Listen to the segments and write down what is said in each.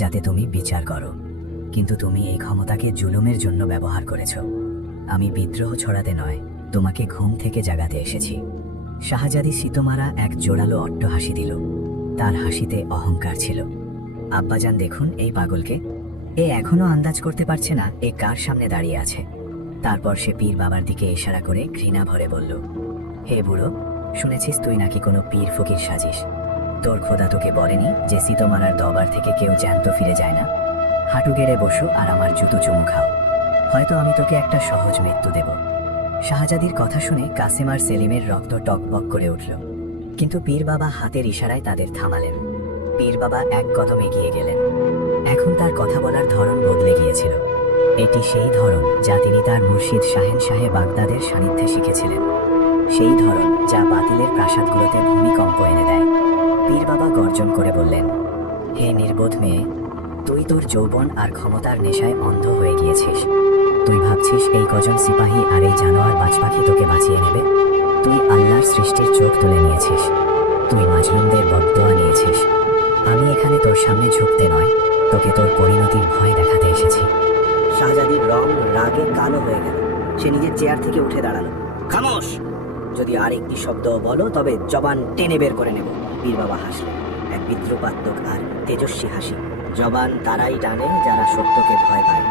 যাতে তুমি বিচার করো। কিন্তু তুমি এই ক্ষমতাকে জুলুমের জন্য ব্যবহার করেছ। আমি বিদ্রোহ ছড়াতে নয়, তোমাকে ঘুম থেকে জাগাতে এসেছি। শাহজাদি সীতমারা এক জোরালো অট্ট হাসি দিল। তার হাসিতে অহংকার ছিল। আব্বাজান, দেখুন এই পাগলকে। এ এখনও আন্দাজ করতে পারছে না এ কার সামনে দাঁড়িয়ে আছে। তারপর সে পীর বাবার দিকে ইশারা করে ঘৃণা ভরে বলল, হে বুড়ো, শুনেছিস তুই নাকি কোনো পীর ফকির সাজিস? তোর খোদা তোকে বলেনি যে সীতমারার দবার থেকে কেউ জ্যান্ত ফিরে যায় না? হাঁটু গেড়ে বসো আর আমার জুতো চুমু খাও। হয়তো আমি তোকে একটা সহজ মৃত্যু দেব। শাহজাদির কথা শুনে কাসিম আর সেলিমের রক্ত টকবক করে উঠল। কিন্তু পীর বাবা হাতের ইশারায় তাদের থামালেন। পীর বাবা এক কদম এগিয়ে গেলেন। এখন তার কথা বলার ধরন বদলে গিয়েছিল। এটি সেই ধরন যা তিনি তার মুর্শিদ শাহেন শাহে বাগদাদের সান্নিধ্যে শিখেছিলেন। সেই ধরন যা বাতিলের প্রাসাদগুলোতে ভূমিকম্প এনে দেয়। পীর বাবা গর্জন করে বললেন, হে নির্বোধ মেয়ে, তুই তোর যৌবন আর ক্ষমতার নেশায় অন্ধ হয়ে গিয়েছিস। তুই ভাবছিস এই কজন সিপাহী আর এই জানোয়ার বাজ পাখি তোকে বাঁচিয়ে নেবে? তুই আল্লাহর সৃষ্টির চোখ তুলে নিয়েছিস। তুই মাজলুমদের বদদোয়া নিয়েছিস। আমি এখানে তোর সামনে ঝুঁকতে নয়, তোকে তোর পরিণতির ভয় দেখাতে এসেছি। শাহজাদির রং রাগে কালো হয়ে গেল। সে নিজের চেয়ার থেকে উঠে দাঁড়াল। খামোশ! যদি আর একটি শব্দ বলো, তবে জবান টেনে বের করে নেব। বীর বাবা হাসলেন। এক বিদ্রুপাত্মক আর তেজস্বী হাসি। জবান তারাই টানে যারা সত্যকে ভয় পায়।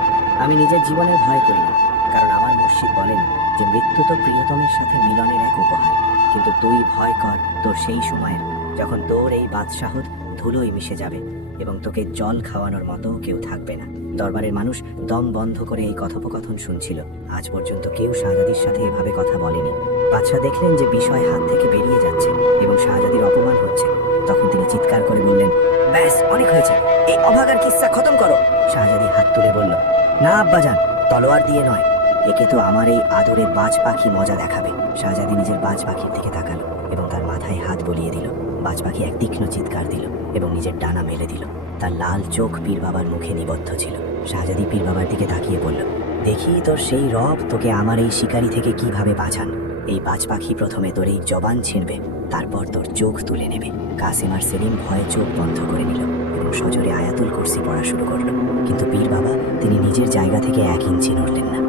আমি নিজের জীবনের ভয় করি না, কারণ আমার মুর্শিদ বলেন যে মৃত্যু তো প্রিয়তমের সাথে মিলনের এক উপহার। কিন্তু তুই ভয় কর তোর সেই সময়ের, যখন তোর এই বাদশাহত ধুলোই মিশে যাবে। এবং তোকে জল খাওয়ানোর মতো কেউ থাকবে না। দরবারের মানুষ দম বন্ধ করে এই কথোপকথন শুনছিল। আজ পর্যন্ত কেউ শাহজাদির সাথে এভাবে কথা বলেনি। বাদশাহ দেখলেন যে বিষয় হাত থেকে বেরিয়ে যাচ্ছে এবং শাহজাদির অপমান হচ্ছে। তখন তিনি চিৎকার করে বললেন, ব্যাস, অনেক হয়েছে। এই অভাগার কিস্সা খতম করো। শাহজাদি হাত তুলে বলল, না, আব্বাজান, তলোয়ার দিয়ে নয়। একে তো আমার এই আদরে বাজ পাখি মজা দেখাবে। শাহজাদি নিজের বাজ পাখির দিকে তাকালো এবং তার মাথায় হাত বলিয়ে দিল। বাজ পাখি এক তীক্ষ্ণ চিৎকার দিল। এবং নিজের ডানা মেলে দিল। তার লাল চোখ পীর বাবার মুখে নিবদ্ধ ছিল। শাহজাদি পীর বাবার দিকে তাকিয়ে বলল, দেখি তোর সেই রব তোকে আমার এই শিকারি থেকে কীভাবে বাঁচান? এই বাজ পাখি প্রথমে তোর এই জবান ছিঁড়বে, তারপর তোর চোখ তুলে নেবে। কাসিম আর সেলিম ভয়ে চোখ বন্ধ করে নিল এবং সজোরে আয়াতুল কুরসি পড়া শুরু করল। কিন্তু পীর বাবা, তিনি নিজের জায়গা থেকে এক ইঞ্চি নড়লেন না।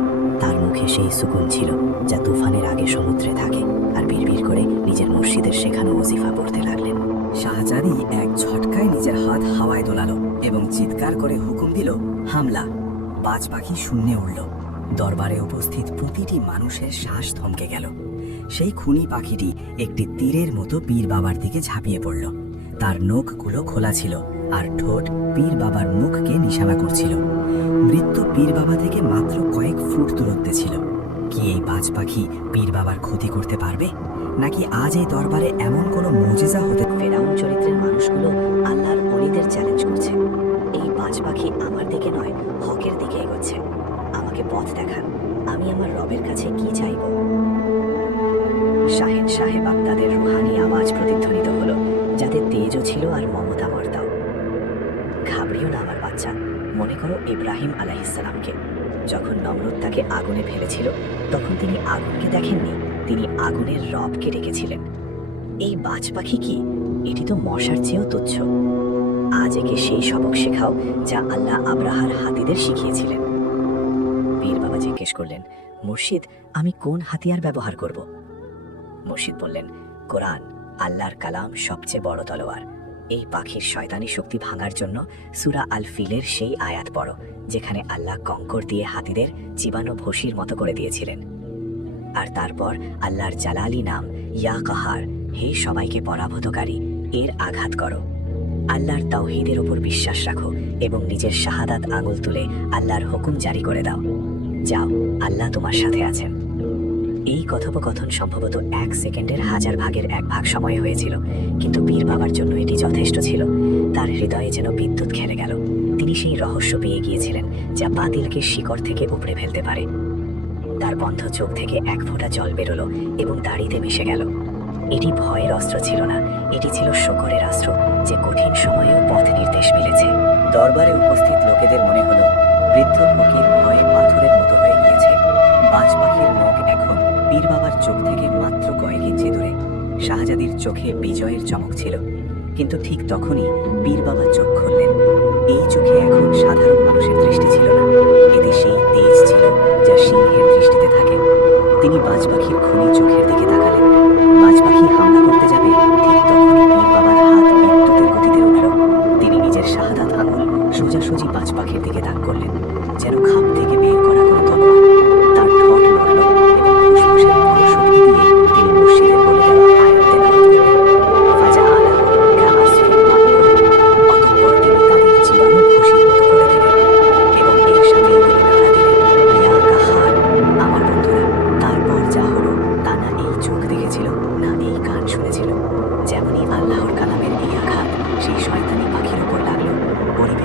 তার মুখে সেই সুকুন ছিল যা তুফানের আগে সমুদ্রে থাকে, আর বিড়বিড় করে নিজের মসজিদের শেখানো ওজিফা পড়তে লাগলেন। বাজ পাখি শূন্যে উঠল দরবারে উপস্থিত প্রতিটি মানুষের শ্বাস থমকে গেল। সেই খুনি পাখিটি একটি তীরের মতো পীর বাবার দিকে ঝাঁপিয়ে পড়ল। তার নখগুলো খোলা ছিল আর ঠোঁট পীর বাবার মুখকে নিশানা করছিল। মৃত্যু পীর বাবা থেকে মাত্র কয়েক ফুট দূরত্বে ছিল। কি এই বাজ পাখি পীর বাবার ক্ষতি করতে পারবে? নাকি আজ এই দরবারে এমন কোনো মজিজা হতে ফেরাউন চরিত্রের মানুষগুলো আল্লাহর অলিদের চ্যালেঞ্জ করছে। বাজ পাখি আমার দিকে নয়, হকের দিকে এগোচ্ছে। আমাকে পথ দেখান, আমি আমার রবের কাছে কি চাইব? শাহেন সাহেব আপনাদের রুহানি আওয়াজ প্রতিধ্বনিত হলো, যাতে তেজও ছিল আর মমতা মর্দাও ঘাবড়িও না আমার বাচ্চা, মনে করো ইব্রাহিম আলাইসালামকে যখন নমরুদ তাকে আগুনে ফেলেছিল, তখন তিনি আগুনকে দেখেননি, তিনি আগুনের রবকে ডেকেছিলেন। এই বাজ পাখি কি? এটি তো মশার চেয়েও তুচ্ছ। আজ একে সেই সবক শেখাও যা আল্লাহ আব্রাহার হাতিদের শিখিয়েছিলেন। পীর বাবা জিজ্ঞেস করলেন, মুর্শিদ, আমি কোন হাতিয়ার ব্যবহার করব? মুর্শিদ বললেন, কোরআন, আল্লাহর কালাম সবচেয়ে বড় তলোয়ার। এই পাখির শয়তানি শক্তি ভাঙার জন্য সুরা আল ফিলের সেই আয়াত পড়ো, যেখানে আল্লাহ কঙ্কর দিয়ে হাতিদের জীবাণু ভসির মতো করে দিয়েছিলেন। আর তারপর আল্লাহর জালালি নাম ইয়া কাহার হে সবাইকে পরাভূতকারী, এর আঘাত করো। আল্লাহর তাওহীদের ওপর বিশ্বাস রাখো এবং নিজের শাহাদাত আঙুল তুলে আল্লাহর হুকুম জারি করে দাও। যাও, আল্লাহ তোমার সাথে আছেন। এই কথোপকথন সম্ভবত এক সেকেন্ডের হাজার ভাগের এক ভাগ সময় হয়েছিল, কিন্তু পীর বাবার জন্য এটি যথেষ্ট ছিল। তার হৃদয়ে যেন বিদ্যুৎ খেলে গেল। তিনি সেই রহস্য পেয়ে গিয়েছিলেন যা বাতিলকে শিকড় থেকে উপড়ে ফেলতে পারে। তার বন্ধ চোখ থেকে এক ফোঁটা জল বেরোলো এবং দাড়িতে মিশে গেল। এটি ভয়ের অস্ত্র ছিল না, এটি ছিল শকরের অস্ত্র। যে কঠিন সময়েও পথ নির্দেশ মিলেছে। দরবারে উপস্থিত লোকেদের মনে হলো, বৃদ্ধ ফকির ভয়ে পাথরের মতো হয়ে গিয়েছে। বাজ পাখির মুখ এখন পীর বাবার চোখ থেকে মাত্র কয়েক ইঞ্চি দূরে। শাহজাদির চোখে বিজয়ের চমক ছিল। কিন্তু ঠিক তখনই পীর বাবা চোখ খুললেন। এই চোখে এখন সাধারণ মানুষের দৃষ্টি ছিল না। এতে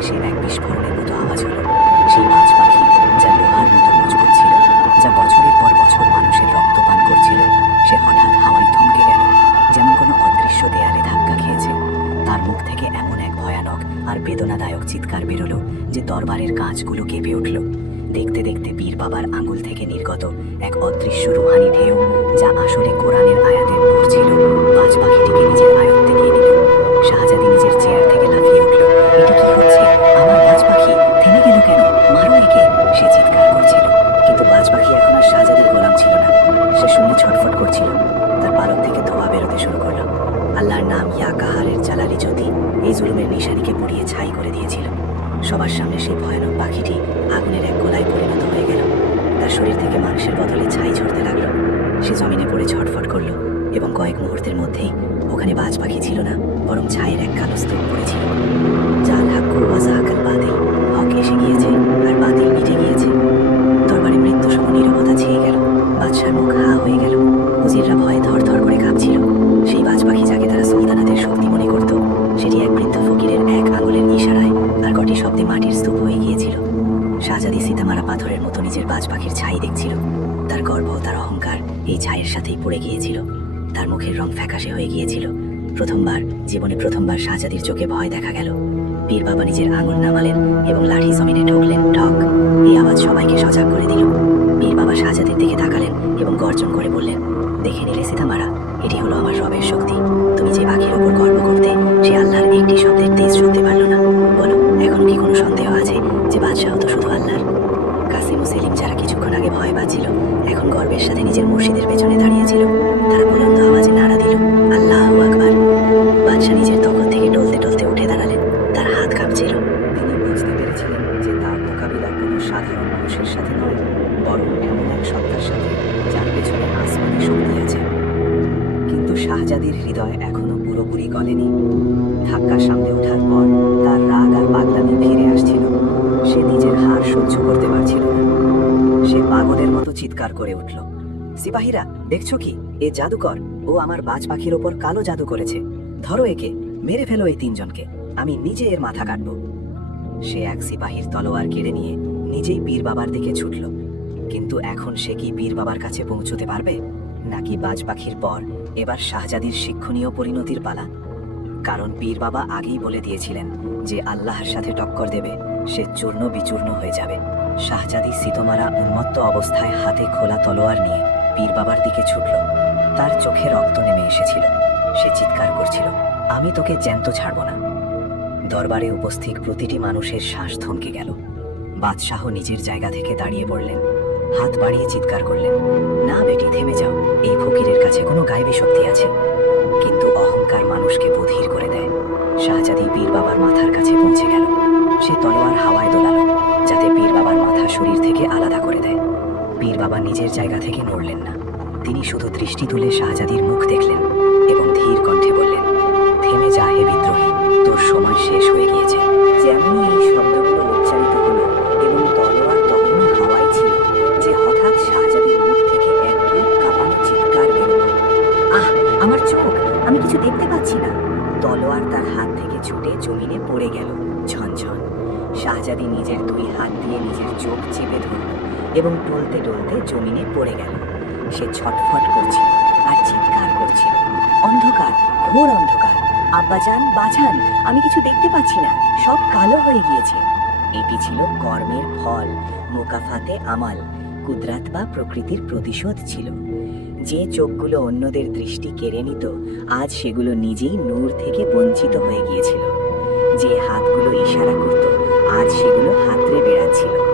পরিবেশে এক বিস্ফোরণের মতো আওয়াজ হলো। সেই মাছ পাখি যা লোহার মতো মজবুত ছিল, যা বছরের পর বছর মানুষের রক্ত পান করছিল, সে হঠাৎ হাওয়ায় থমকে গেল, যেমন কোনো অদৃশ্য দেয়ালে ধাক্কা খেয়েছে। তার মুখ থেকে এমন এক ভয়ানক আর বেদনাদায়ক চিৎকার বেরোলো যে দরবারের কাঁচগুলো কেঁপে উঠল। দেখতে দেখতে বীর বাবার আঙুল থেকে নির্গত এক অদৃশ্য রুহানি ঢেউ, যা আসলে কোরআনের আয়াতের নূর ছিল পাঁচ পাখিটিকে নিজের আয়ত্তে নিয়ে নিল। শাহজাদি নিজের আল্লাহর নাম ইয়া কাহারের জ্যোতি। এই জুলুমের নিশানিকে পুড়িয়ে ছাই করে দিয়েছিল। সবার সামনে সেই ভয়ানক পাখিটি আগুনের এক গোলায় পরিণত হয়ে গেল। তার শরীর থেকে মাংসের বদলে ছাই ঝরতে লাগল। সে জমিনে পড়ে ছটফট করল এবং কয়েক মুহূর্তের মধ্যেই ওখানে বাজ পাখি ছিল না, বরং ছাইয়ের এক কালো স্তূপ পড়েছিল। জাল পাখির ছাই দেখছিল। তার গর্ব তার অহংকার এই ছায়ের সাথেই পড়ে গিয়েছিল। তার মুখের রং ফ্যাকাশে হয়ে গিয়েছিল। প্রথমবার, জীবনে প্রথমবার শাহজাদির চোখে ভয় দেখা গেল। পীর বাবা নিজের আঙুল নামালেন এবং লাঠি জমিনে ঠকলেন ঠক এই আওয়াজ সবাইকে সজাগ করে দিল। পীর বাবা শাহজাদির দিকে তাকালেন এবং গর্জন করে বললেন, দেখে নিলে সীতামারা, এটি হলো আমার রবের শক্তি। তুমি যে পাখির ওপর গর্ব করতে, সে আল্লাহর একটি শব্দের তেজ শুনতে পারল না। বলো, এখন কি কোনো সন্দেহ আছে যে বাদশাহ তো শুধু আল্লাহর কাসিম ও সেলিম যারা কিছুক্ষণ আগে ভয় পাচ্ছিল এখন গর্বের সাথে নিজের মসজিদের পেছনে দাঁড়িয়েছিল তারা বুলন্দ আওয়াজে নাড়া দিল। আল্লাহ আকবার। বাদশাহ নিজের তখন থেকে টলতে টলতে উঠে দাঁড়ালেন। তার হাত কাঁপছিল। তিনি বুঝতে পেরেছিলেন যে তার মোকাবিলা কোনো সাধারণ মানুষের সাথে নয়, বরং এমন এক সত্তার সাথে যার পেছনে আসমানি শক্তি আছে। কিন্তু শাহজাদির হৃদয় এখনও পুরোপুরি গলেনি। ধাক্কা সামনে ওঠার পর তার রাগ আর পাগলামি ফিরে আসছিল। সে নিজের হার সহ্য করতে পারছিল সে পাগলের মতো চিৎকার করে উঠল। সিপাহীরা, দেখছ কি? এ জাদুকর, ও আমার বাজ পাখির ওপর কালো জাদু করেছে। ধরো একে, মেরে ফেলো এই তিনজনকে। আমি নিজে এর মাথা কাটবো। সে এক সিপাহীর তলোয়ার কেড়ে নিয়ে নিজেই পীর বাবার দিকে ছুটল। কিন্তু এখন সে কি পীর বাবার কাছে পৌঁছতে পারবে? নাকি বাজ পাখির পর এবার শাহজাদির শিক্ষণীয় পরিণতির পালা? কারণ পীর বাবা আগেই বলে দিয়েছিলেন যে আল্লাহর সাথে টক্কর দেবে, সে চূর্ণ বিচূর্ণ হয়ে যাবে। শাহজাদি সিতমারা উন্মত্ত অবস্থায় হাতে খোলা তলোয়ার নিয়ে পীর বাবার দিকে ছুটল। তার চোখে রক্ত নেমে এসেছিল। সে চিৎকার করছিল, আমি তোকে জ্যান্ত ছাড়ব না। দরবারে উপস্থিত প্রতিটি মানুষের শ্বাস থমকে গেল। বাদশাহ নিজের জায়গা থেকে দাঁড়িয়ে পড়লেন। হাত বাড়িয়ে চিৎকার করলেন, না বেটি, থেমে যাও। এই ফকিরের কাছে কোনো গায়েবী শক্তি আছে। কিন্তু অহংকার মানুষকে বধির করে দেয়। শাহজাদি পীর বাবার মাথার কাছে পৌঁছে গেল। সে তলোয়ার হাওয়ায় দোলাল, যাতে পীর বাবার মাথা শরীর থেকে আলাদা করে দেয়। পীর বাবা নিজের জায়গা থেকে নড়লেন না। তিনি শুধু দৃষ্টি তুলে শাহজাদির মুখ দেখলেন এবং ধীর কণ্ঠে বললেন, থেমে যা হে বিদ্রোহী, তোর সময় শেষ হয়ে গিয়েছে। যেমনই এই শব্দগুলো উচ্চারিত হলো এবং তলোয়ার তখনও হাওয়ায় ছিল যে হঠাৎ শাহজাদির মুখ থেকে এক বুক কাঁপানো চিৎকার বেরোলো আহ, আমার চোখ, আমি কিছু দেখতে পাচ্ছি না। তলোয়ার তার হাত থেকে ছুটে জমিনে পড়ে গেল ঝনঝন। শাহজাদি নিজের দুই হাত দিয়ে নিজের চোখ চেপে ধরল। এবং টলতে টলতে জমিনে পড়ে গেল। সে ছটফট করছিল আর চিৎকার করছিল। অন্ধকার, ঘোর অন্ধকার। আব্বাজান, বাজান, আমি কিছু দেখতে পাচ্ছি না। সব কালো হয়ে গিয়েছে। এটি ছিল কর্মের ফল, মোকাফাতে আমাল। কুদরাত বা প্রকৃতির প্রতিশোধ ছিল। যে চোখগুলো অন্যদের দৃষ্টি কেড়ে নিত, আজ সেগুলো নিজেই নূর থেকে বঞ্চিত হয়ে গিয়েছিল। যে হাতগুলো ইশারা করত, আজ সেগুলো হাতড়ে বেড়াচ্ছিল।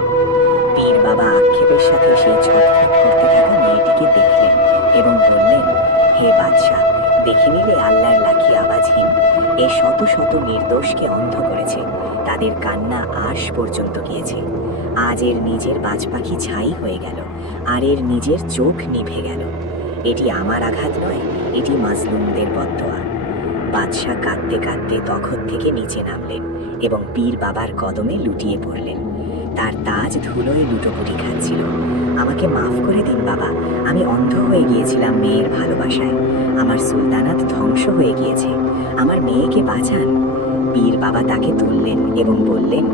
পীর বাবা আক্ষেপের সাথে সেই ছটফট করতে থাকা মেয়েটিকে দেখলেন এবং বললেন, হে বাদশাহ, দেখে নিলে আল্লাহর লাখি আওয়াজহীন। এ শত শত নির্দোষকে অন্ধ করেছে। তাদের তাদের কান্না আশ পর্যন্ত গিয়েছে। আজ এর নিজের বাজ পাখি ছাই হয়ে গেল, আর এর নিজের চোখ নিভে গেল। এটি আমার আঘাত নয়, এটি মাজলুমদের বদোয়া। বাদশাহ কাঁদতে কাঁদতে তখন থেকে নিচে নামলেন এবং পীর বাবার কদমে লুটিয়ে পড়লেন। তার তাজ ধুলোয় লুটোপুটি খাচ্ছিল। আমাকে মাফ করে দিন বাবা, আমি অন্ধ হয়ে গিয়েছিলাম মেয়ের ভালোবাসায়। আমার সুলতানাত ধ্বংস হয়ে গিয়েছে। আমার মেয়েকে বাঁচান। পীর বাবা তাকে তুললেন এবং বললেন